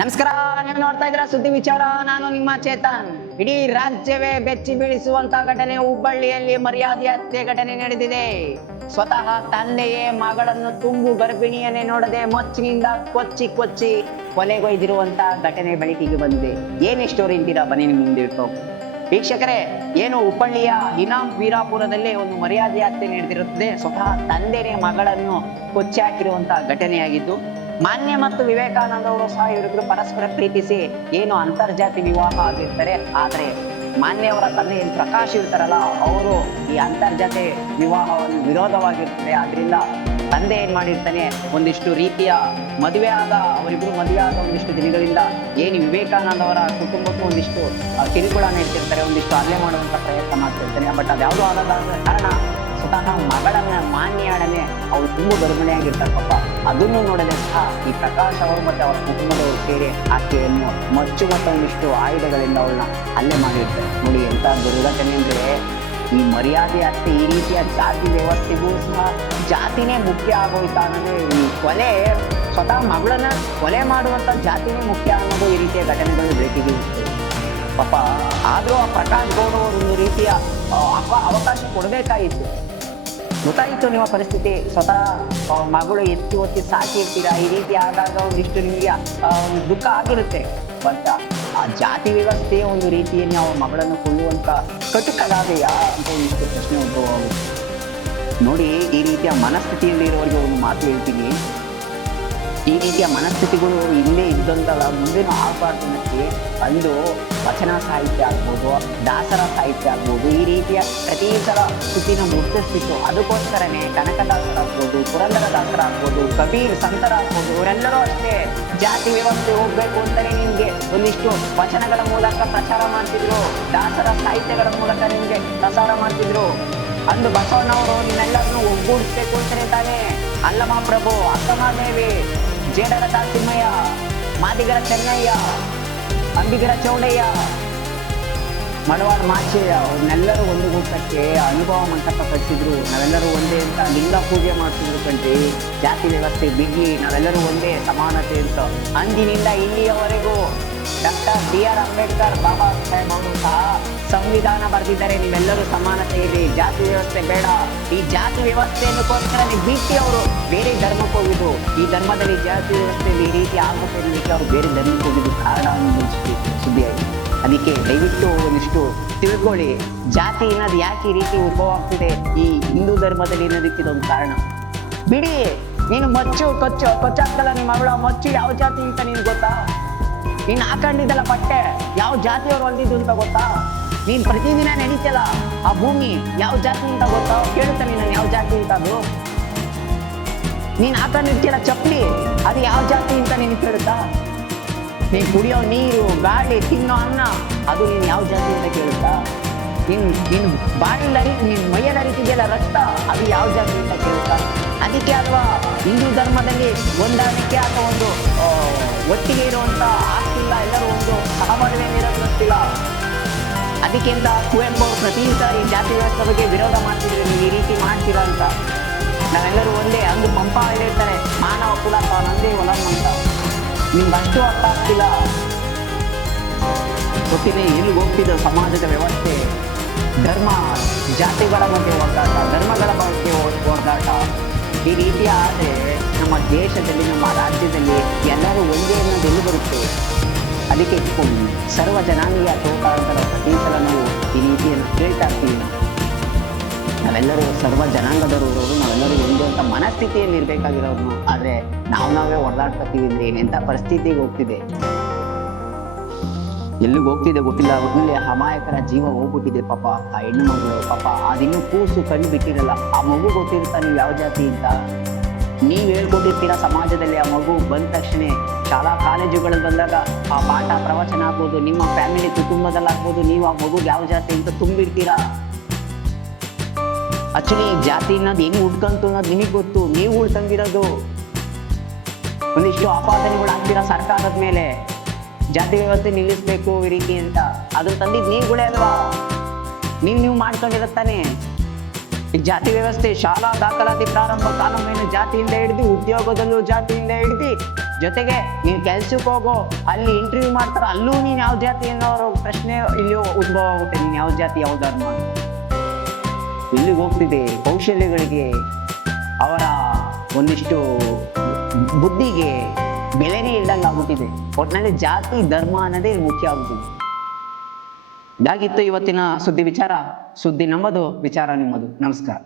ನಮಸ್ಕಾರ, ನೀವು ನೋಡ್ತಾ ಇದ್ರ ಸುದ್ದಿ ವಿಚಾರ. ನಾನು ನಿಮ್ಮ ಚೇತನ್. ಇಡೀ ರಾಜ್ಯವೇ ಬೆಚ್ಚಿ ಬೀಳಿಸುವಂತ ಘಟನೆ ಹುಬ್ಬಳ್ಳಿಯಲ್ಲಿ ಮರ್ಯಾದೆ ಹತ್ಯೆ ಘಟನೆ ನಡೆದಿದೆ. ಸ್ವತಃ ತಂದೆಯೇ ಮಗಳನ್ನು ತುಂಬು ಗರ್ಭಿಣಿಯನ್ನೇ ನೋಡದೆ ಮೊಚ್ಚಿನಿಂದ ಕೊಚ್ಚಿ ಕೊಚ್ಚಿ ಕೊಲೆಗೊಯ್ದಿರುವಂತ ಘಟನೆ ಬೆಳಕಿಗೆ ಬಂದಿದೆ. ಏನೇ ಸ್ಟೋರಿ ಇದ್ದೀರಾ ಬನ್ನಿ ನಿಮ್ ಮುಂದೆ ವೀಕ್ಷಕರೇ, ಏನು ಹುಬ್ಬಳ್ಳಿಯ ಇನಾಂ ವೀರಾಪುರದಲ್ಲಿ ಒಂದು ಮರ್ಯಾದೆ ಹತ್ಯೆ ನಡೆದಿರುತ್ತದೆ. ಸ್ವತಃ ತಂದೆನೇ ಮಗಳನ್ನು ಕೊಚ್ಚಿ ಹಾಕಿರುವಂತಹ ಘಟನೆಯಾಗಿದ್ದು ಮಾನ್ಯ ಮತ್ತು ವಿವೇಕಾನಂದ ಅವರು ಸಹ ಇವರಿಬ್ರು ಪರಸ್ಪರ ಪ್ರೀತಿಸಿ ಏನು ಅಂತರ್ಜಾತಿ ವಿವಾಹ ಆಗಿರ್ತಾರೆ. ಆದ್ರೆ ಮಾನ್ಯ ಅವರ ತಂದೆ ಏನು ಪ್ರಕಾಶ್ ಇರ್ತಾರಲ್ಲ, ಅವರು ಈ ಅಂತರ್ಜಾತಿ ವಿವಾಹವನ್ನು ವಿರೋಧವಾಗಿರ್ತಾರೆ ಆದ್ರಿಂದ ತಂದೆ ಏನ್ ಮಾಡಿರ್ತಾನೆ, ಒಂದಿಷ್ಟು ರೀತಿಯ ಮದುವೆ ಆದ, ಅವರಿಬ್ರು ಮದುವೆ ಆದ ಒಂದಿಷ್ಟು ದಿನಗಳಿಂದ ಏನು ವಿವೇಕಾನಂದ ಅವರ ಕುಟುಂಬಕ್ಕೂ ಒಂದಿಷ್ಟು ಕಿರುಕುಳ ನೀಡ್ತಿರ್ತಾರೆ ಒಂದಿಷ್ಟು ಹಲ್ಲೆ ಮಾಡುವಂತ ಪ್ರಯತ್ನ ಮಾಡ್ತಿರ್ತಾನೆ. ಬಟ್ ಅದ್ಯಾವುದೂ ಆಗಲ್ಲ ಕಾರಣ ಸ್ವತಃ ಮಗಳನ್ನ ಮಾನ್ಯಾಡನೆ ಅವ್ರು ತುಂಬ ಗರ್ಭಿಣಿಯಾಗಿರ್ತಾರೆ ಪಾಪ ಅದನ್ನು ನೋಡದೆ ಸಹ ಈ ಪ್ರಕಾಶ್ ಅವರು ಮತ್ತೆ ಅವರ ಕುಟುಂಬದವರು ಸೇರಿ ಆಕೆಯನ್ನು ಮಚ್ಚು ಮತ್ತು ಒಂದಿಷ್ಟು ಆಯುಧಗಳಿಂದ ಅವಳನ್ನ ಹಲ್ಲೆ ಮಾಡಿರ್ತಾರೆ. ನೋಡಿ ಎಂತ ದುರ್ಘಟನೆ ಅಂದ್ರೆ ಈ ಮರ್ಯಾದೆ ಅಷ್ಟೇ ಈ ರೀತಿಯ ಜಾತಿ ವ್ಯವಸ್ಥೆಗೂ ಸಹ ಜಾತಿನೇ ಮುಖ್ಯ ಆಗೋಯ್ತಾ ಅನ್ನೋದು ಈ ಕೊಲೆ. ಸ್ವತಃ ಮಗಳನ್ನ ಕೊಲೆ ಮಾಡುವಂತ ಜಾತಿನೇ ಮುಖ್ಯ ಅನ್ನೋದು ಈ ರೀತಿಯ ಘಟನೆಗಳು ಬರ್ತದೆ. ಪಾಪ, ಆದ್ರೂ ಆ ಪ್ರಕಾಶ್ ಗೌಡ ಅವರು ಒಂದು ರೀತಿಯ ಅವಕಾಶ ಕೊಡಬೇಕಾಗಿತ್ತು. ಗೊತ್ತಾಯಿತು ನಿಮ್ಮ ಪರಿಸ್ಥಿತಿ ಸ್ವತಃ ಮಗಳು ಎತ್ತಿ ಒತ್ತಿ ಸಾಕಿರ್ತೀರಾ ಈ ರೀತಿ ಆದಾಗ ಒಂದಿಷ್ಟು ನಿಮಗೆ ಒಂದು ದುಃಖ ಆಗಿರುತ್ತೆ. ಬಟ್ ಆ ಜಾತಿ ವ್ಯವಸ್ಥೆ ಒಂದು ರೀತಿಯಲ್ಲಿ ನಾವು ಮಗಳನ್ನು ಕೊಳ್ಳುವಂಥ ಕಟುಕಲಾದೆಯಾ ಅಂತ ಒಂದಿಷ್ಟು ಪ್ರಶ್ನೆ ಉದ್ಭವ ನೋಡಿ, ಈ ರೀತಿಯ ಮನಸ್ಥಿತಿಯಲ್ಲಿ ಇರೋರಿಗೆ ಒಂದು ಮಾತು ಹೇಳ್ತೀನಿ. ಈ ರೀತಿಯ ಮನಸ್ಥಿತಿಗಳು ಇಲ್ಲೇ ಇದ್ದಂತಲ್ಲ ಮುಂದೆನೂ ಆಗಬಾರ್ದು ಅಂದು ವಚನ ಸಾಹಿತ್ಯ ಆಗ್ಬೋದು, ದಾಸರ ಸಾಹಿತ್ಯ ಆಗ್ಬೋದು, ಈ ರೀತಿಯ ಪ್ರತಿ ಸಲ ಸುತ್ತಿನ ಮುಟ್ಟಿಸ್ಬಿಟ್ಟು ಅದಕ್ಕೋಸ್ಕರನೇ ಕನಕದಾಸರಾಗ್ಬೋದು ಪುರಂದರದಾಸರಾಗ್ಬೋದು ಕಬೀರ್ ಸಂತರಾಗ್ಬೋದು ಇವರೆಲ್ಲರೂ ಅಷ್ಟೇ ಜಾತಿ ವ್ಯವಸ್ಥೆ ಹೋಗ್ಬೇಕು ಅಂತಲೇ ನಿಮಗೆ ಒಂದಿಷ್ಟು ವಚನಗಳ ಮೂಲಕ ಪ್ರಚಾರ ಮಾಡ್ತಿದ್ರು, ದಾಸರ ಸಾಹಿತ್ಯಗಳ ಮೂಲಕ ನಿಮಗೆ ಪ್ರಸಾರ ಮಾಡ್ತಿದ್ರು. ಅಂದು ಬಸವಣ್ಣವರು ನಿಮ್ಮೆಲ್ಲರನ್ನು ಒಗ್ಗೂಡಿಸ್ಬೇಕು ಅಂತಾನೆ ತಾನೇ. ಅಲ್ಲಮ್ಮ ಪ್ರಭು ಅಕ್ಕಮಹಾದೇವಿ ಜೇಡರ ದಾಸಿಮಯ್ಯ ಮಾದಿಗರ ಚೆನ್ನಯ್ಯ ಅಂಬಿಗರ ಚೌಡಯ್ಯ ಮಡವಾಡ ಮಾಚೆಯ ಅವ್ರನ್ನೆಲ್ಲರೂ ಒಂದು ಗುಟ್ಟಕ್ಕೆ ಅನುಭವ ಮಂಟಪ ಕಟ್ಟಿದ್ರು. ನಾವೆಲ್ಲರೂ ಒಂದೇ ಅಂತ ಲಿಂಗ ಪೂಜೆ ಮಾಡ್ತಿದ್ರು ಕಣ್ರಿ. ಜಾತಿ ವ್ಯವಸ್ಥೆ, ಬಿಗಿ, ನಾವೆಲ್ಲರೂ ಒಂದೇ ಸಮಾನತೆ ಅಂತ. ಅಂದಿನಿಂದ ಇಲ್ಲಿಯವರೆಗೂ doctor B R Ambedkar, Baba Saheb ಅವರು ಸಹ ಸಂವಿಧಾನ ಬರೆದಿದ್ದಾರೆ. ನೀವೆಲ್ಲರೂ ಸಮಾನತೆ ಇರಿ ಜಾತಿ ವ್ಯವಸ್ಥೆ ಬೇಡ. ಈ ಜಾತಿ ವ್ಯವಸ್ಥೆಯನ್ನುಕೋಸ್ಕರ ನೀವು ಬಿಟ್ಟು ಅವರು ಬೇರೆ ಧರ್ಮಕ್ಕೆ ಹೋಗಿದ್ದು ಈ ಧರ್ಮದಲ್ಲಿ ಜಾತಿ ವ್ಯವಸ್ಥೆಯಲ್ಲಿ ಈ ರೀತಿ ಆಗುತ್ತೆ ಅನ್ನೋದಕ್ಕೆ ಅವರು ಬೇರೆ ಧರ್ಮಕ್ಕೆ ಹೋಗಿದ್ದು ಕಾರಣ ಸುದ್ದಿಯಾಗಿ ಅದಕ್ಕೆ ದಯವಿಟ್ಟು ಒಂದಿಷ್ಟು ತಿಳ್ಕೊಳ್ಳಿ. ಜಾತಿ ಅನ್ನೋದು ಯಾಕೆ ಈ ರೀತಿ ಉದ್ಭವ ಆಗ್ತಿದೆ? ಈ ಹಿಂದೂ ಧರ್ಮದಲ್ಲಿ ಅನ್ನೋದಕ್ಕೆ ಇದೊಂದು ಕಾರಣ. ಬಿಡಿ. ನೀನು ಮಚ್ಚು, ಕೊಚ್ಚು, ಕೊಚ್ಚಾಗ್ತಲ್ಲ ನಿಮ್ಮ ಮಗಳ. ಮಚ್ಚು ಯಾವ ಜಾತಿ ಅಂತ ನೀನು ಗೊತ್ತಾ? ನೀನು ಹಾಕೊಂಡಿದ್ದಲ್ಲ ಬಟ್ಟೆ ಯಾವ ಜಾತಿಯವರು ಹೊಲ್ದಿದ್ದು ಅಂತ ಗೊತ್ತಾ? ನೀನು ಪ್ರತಿದಿನ ನೆನೀತಲ್ಲ ಆ ಭೂಮಿ ಯಾವ ಜಾತಿ ಅಂತ ಗೊತ್ತಾ? ಕೇಳುತ್ತೆ ನೀನು ಯಾವ ಜಾತಿ ಅಂತ ಅದು. ನೀನ್ ಹಾಕೊಂಡಿರ್ತೀಯಲ್ಲ ಚಪ್ಪಲಿ. ಅದು ಯಾವ ಜಾತಿ ಅಂತ ನೀನು ಕೇಳುತ್ತಾ? ನೀನು ಕುಡಿಯೋ ನೀರು ಗಾಳಿ ತಿನ್ನೋ ಅನ್ನ ಅದು ನೀನು ಯಾವ ಜಾತಿ ಅಂತ ಕೇಳುತ್ತಾ? ನಿನ್ ನೀನು ಬಾಡಿಲ್ಲ ನಿನ್ ಮೈಯಲ್ಲಿ ಅರಿತಿದೆಯಲ್ಲ ರಕ್ತ ಅದು ಯಾವ ಜಾತಿ ಅಂತ ಕೇಳುತ್ತಾ? ಅದಕ್ಕೆ ಅಥವಾ ಹಿಂದೂ ಧರ್ಮದಲ್ಲಿ ಹೊಂದಾಣಿಕೆ ಅಥವಾ ಒಂದು ಆ, ಒಟ್ಟಿಗೆ ಇರುವಂತ ಆಗ್ತಿಲ್ಲ ಎಲ್ಲರೂ ಒಂದು ಸಹಬಾಳ್ವೆ ಇರೋದಿಲ್ಲ ಅದಕ್ಕಿಂತ ಕುವೆಂಪು ಪ್ರತಿ ಸಾರಿ ಜಾತಿ ವ್ಯವಸ್ಥೆ ಬಗ್ಗೆ ವಿರೋಧ ಮಾಡ್ತಿದ್ರೆ ನೀವು ಈ ರೀತಿ ಮಾಡ್ತೀರಾ ಅಂತ ನಾವೆಲ್ಲರೂ ಒಂದೇ ಅಂದು ಪಂಪ ಇರ್ತಾರೆ ಮಾನವ ಕುಲ ತಾನೊಂದೇ ಹೊಲ ಅಂತ. ನಿಮ್ಗೆ ಅಷ್ಟು ಅರ್ಥ ಆಗ್ತಿಲ್ಲ? ಗೊತ್ತಿನೇ ಎಲ್ಲಿ ಹೋಗ್ತಿದ್ದ ಸಮಾಜದ ವ್ಯವಸ್ಥೆ? ಧರ್ಮ, ಜಾತಿಗಳ ಬಗ್ಗೆ ಒದ್ದಾಟ ಧರ್ಮಗಳ ಬಗ್ಗೆ ಒದ್ದಾಟ ಈ ರೀತಿ ಆದರೆ ನಮ್ಮ ದೇಶದಲ್ಲಿ, ನಮ್ಮ ರಾಜ್ಯದಲ್ಲಿ ಎಲ್ಲರೂ ಒಂದೇ ಅನ್ನೋದು ಎಲ್ಲಿ ಬರುತ್ತೆ? ಅದಕ್ಕೆ ಸರ್ವ ಜನಾಂಗೀಯ ಅಂತ ಪ್ರತಿ ಸಲ ನಾವು ಈ ರೀತಿಯನ್ನು ಕೇಳ್ತಾ ಇರ್ತೀವಿ. ನಾವೆಲ್ಲರೂ ಸರ್ವ ಜನಾಂಗದವರು ಇರೋರು, ನಾವೆಲ್ಲರೂ ಒಂದು ಅಂತ ಮನಸ್ಥಿತಿಯಲ್ಲಿ ಇರಬೇಕಾಗಿರೋರು ಆದರೆ ನಾವು ನಾವೇ ಹೊಡೆದಾಡ್ಕೊತೀವಿ ಅಂದ್ರೆ ಎಂಥ ಪರಿಸ್ಥಿತಿಗೆ ಹೋಗ್ತಿದೆ. ಎಲ್ಲಿಗೆ ಹೋಗ್ತಿದೆ ಗೊತ್ತಿಲ್ಲ. ಒಟ್ಟಿನಲ್ಲಿ ಅಮಾಯಕರ ಜೀವ ಹೋಗ್ಬಿಟ್ಟಿದೆ ಪಾಪ. ಆ ಹೆಣ್ಣು ಮಗಳು ಪಾಪ. ಅದಿನ್ನೂ ಕೂಸು ಕಣ್ಣು ಬಿಟ್ಟಿರಲ್ಲ. ಆ ಮಗು ಗೊತ್ತಿರುತ್ತಾ ನೀವು ಯಾವ ಜಾತಿ ಅಂತ? ನೀವು ಹೇಳ್ಕೊಟ್ಟಿರ್ತೀರ ಸಮಾಜದಲ್ಲಿ ಆ ಮಗು ಬಂದ ತಕ್ಷಣ? ಶಾಲಾ ಕಾಲೇಜುಗಳಲ್ಲಿ ಬಂದಾಗ ಆ ಪಾಠ ಪ್ರವಚನ ಆಗ್ಬೋದು, ನಿಮ್ಮ ಫ್ಯಾಮಿಲಿ ಕುಟುಂಬದಲ್ಲಾಗ್ಬೋದು, ನೀವು ಆ ಮಗುಗೆ ಯಾವ ಜಾತಿ ಅಂತ ತುಂಬಿರ್ತೀರಾ ಆಕ್ಚುಲಿ ಜಾತಿ ಅನ್ನೋದು ಹೆಂಗ್ ಉಟ್ಕಂತು ಅನ್ನೋದು ನಿಮಗೆ ಗೊತ್ತು. ನೀವು ಉಳ್ಕಂಗಿರೋದು ಒಂದಿಷ್ಟು ಆಪಾದನೆಗಳು ಆಗ್ತೀರಾ ಸರ್ಕಾರದ ಮೇಲೆ. ಜಾತಿ ವ್ಯವಸ್ಥೆ ನಿಲ್ಲಿಸ್ಬೇಕು ಈ ರೀತಿ ಅಂತ. ಅದನ್ನ ತಂದಿದ್ ನೀವುಗಳೇ ಅಲ್ವಾ? ನೀವು ನೀವು ಮಾಡ್ಕೊಂಡಿರತ್ತಾನೆ ಈ ಜಾತಿ ವ್ಯವಸ್ಥೆ, ಶಾಲಾ ದಾಖಲಾತಿ ಪ್ರಾರಂಭ ಕಾನೂನು ಜಾತಿಯಿಂದ ಹಿಡಿದು, ಉದ್ಯೋಗದಲ್ಲೂ ಜಾತಿಯಿಂದ ಹಿಡಿದು, ಜೊತೆಗೆ ನೀನು ಕೆಲ್ಸಕ್ಕೆ ಹೋಗೋ, ಅಲ್ಲಿ ಇಂಟರ್ವ್ಯೂ ಮಾಡ್ತಾರ, ಅಲ್ಲೂ ನೀನು ಯಾವ ಜಾತಿ ಅನ್ನೋ ಪ್ರಶ್ನೆ ಇಲ್ಲಿ ಉದ್ಭವ ಆಗುತ್ತೆ. ನೀನು ಯಾವ ಜಾತಿ ಯಾವ ಎಲ್ಲಿಗೆ ಹೋಗ್ತಿದೆ ಕೌಶಲ್ಯಗಳಿಗೆ ಅವರ ಒಂದಿಷ್ಟು ಬುದ್ಧಿಗೆ ಬೆಲೆನೇ ಇಲ್ದಂಗೆ ಆಗ್ಬಿಟ್ಟಿದೆ. ಒಟ್ಟಿನಲ್ಲಿ ಜಾತಿ, ಧರ್ಮ ಅನ್ನೋದೇ ಮುಖ್ಯ ಆಗ್ಬಿಟ್ಟಿದೆ. ಇದಾಗಿತ್ತು ಇವತ್ತಿನ ಸುದ್ದಿ ವಿಚಾರ. ಸುದ್ದಿ ನಮ್ಮದು, ವಿಚಾರ ನಿಮ್ಮದು. ನಮಸ್ಕಾರ.